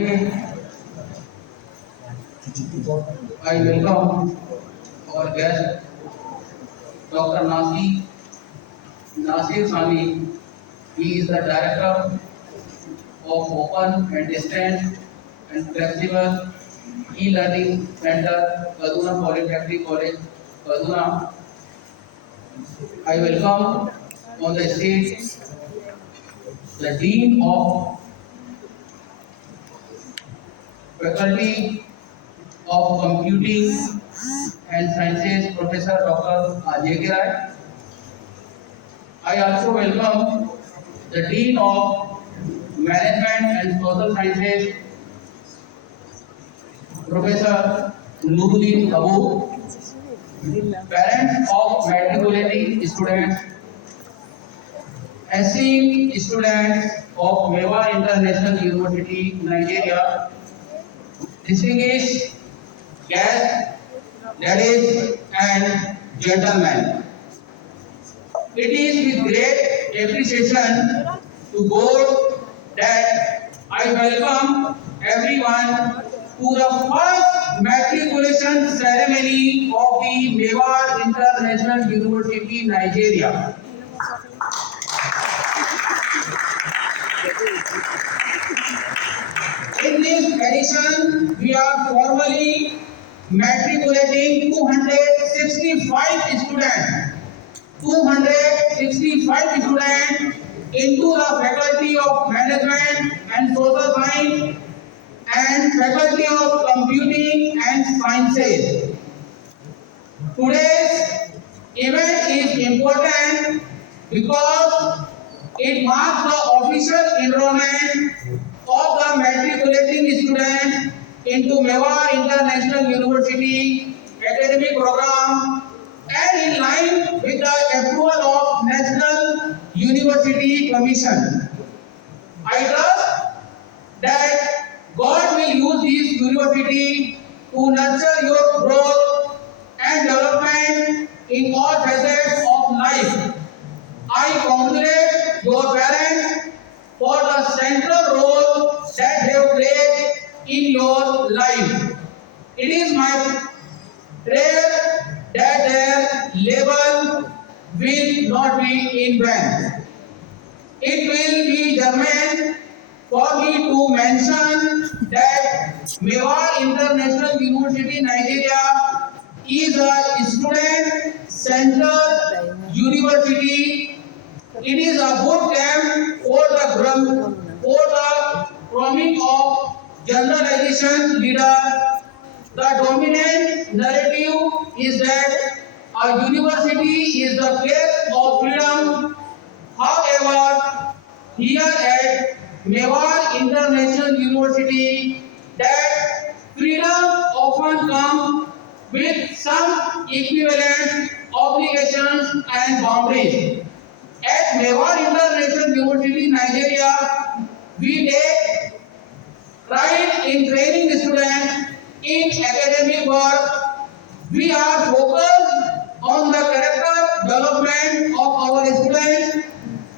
Today, I welcome our guest, Dr. Nasir Sami. He is the director of Open and Distance and Flexible E-Learning Center, Kaduna Polytechnic College, Kaduna. I welcome on the stage the Dean of Faculty of Computing and Sciences, Professor Dr. J.K. Rai. I also welcome the Dean of Management and Social Sciences, Professor Nuruddin Abu. Parents of matriculating students, esteemed students of Mewar International University, Nigeria, distinguished guests, ladies and gentlemen. It is with great appreciation to God that I welcome everyone to the first matriculation ceremony of the Mewar International University, Nigeria. In this edition, we are formally matriculating 265 students. 265 students into the Faculty of Management and Social Science and Faculty of Computing and Sciences. Today's event is important because it marks the official enrollment of the matriculating students into Mewar International University academic program and in line with the approval of National University Commission. I trust that God will use this university to nurture your growth and development in all facets of life. I congratulate your parents for the central role that they have played in your life. It is my prayer that their labor will not be in vain. It will be germane for me to mention that Mewar International University, Nigeria is a student-centered university. It is a boot camp for the promise of generalization leader. The dominant narrative is that a university is the place of freedom. However, here at Mewar International University, that freedom often comes with some equivalent obligations and boundaries. At Mewar International University, Nigeria, we take pride in training students in academic work. We are focused on the character development of our students.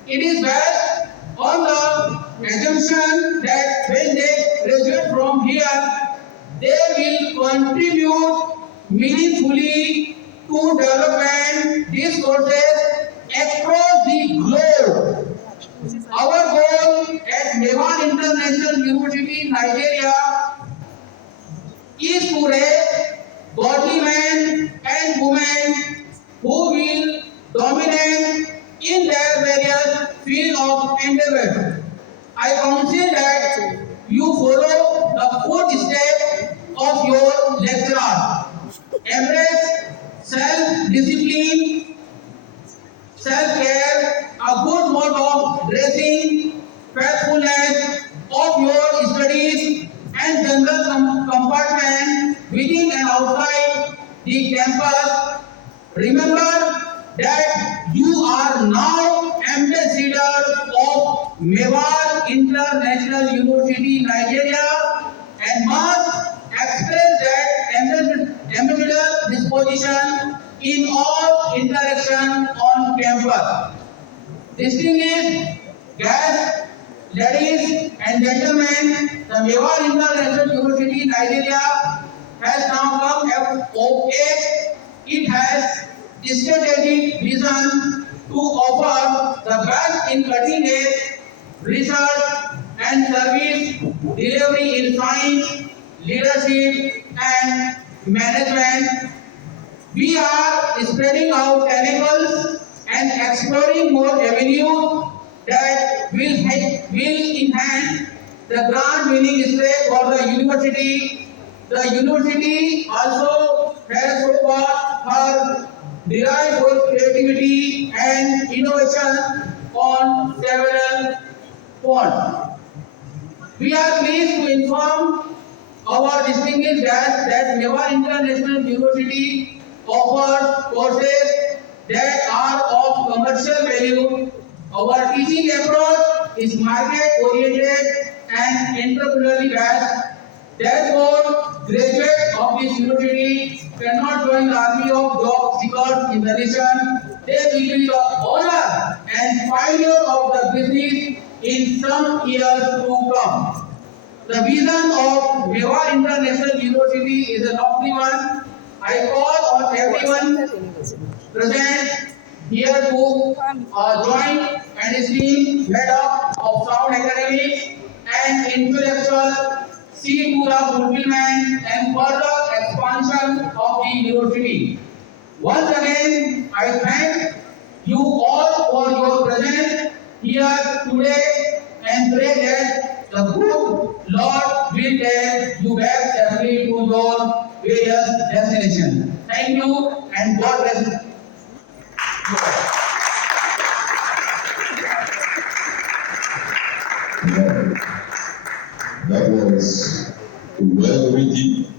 It is based on the assumption that when they graduate from here, they will contribute meaningfully to development these courses across the globe. Our goal at Mewar International University, Nigeria, is to raise godly men and women who will dominate in their various fields of endeavor. I counsel that you follow the footsteps of your lecturer. Embrace self-discipline, self-care, a good mode of dressing, faithfulness of your studies, and general compartment within and outside the campus. Remember that you are now ambassadors of Mewar International University, Nigeria, and must express that ambassador disposition in all interaction on campus. Distinguished guests, ladies and gentlemen, the Mewar International University, Nigeria, has now come of age. It has strategic vision to offer the best in cutting-edge research and service delivery in science, leadership, and management. We are spreading out tentacles and exploring more avenues that will enhance the grant winning streak for the university. The university also has so far her derived for creativity and innovation on several fronts. We are pleased to inform our distinguished guests that Mewar International University offers courses that are of commercial value. Our teaching approach is market oriented and entrepreneurially based. Therefore, graduates of this university cannot join the army of job seekers in the nation. They will be the owner and pioneer of the business in some years to come. The vision of Mewar International University is a lofty one. I call on everyone present here to join and esteem head of sound academics and intellectual, see to the fulfillment and further expansion of the university. Once again, I thank you all for your presence here today and pray that the good Lord will take you back safely to your various destinations. Thank you and God bless you. That was well written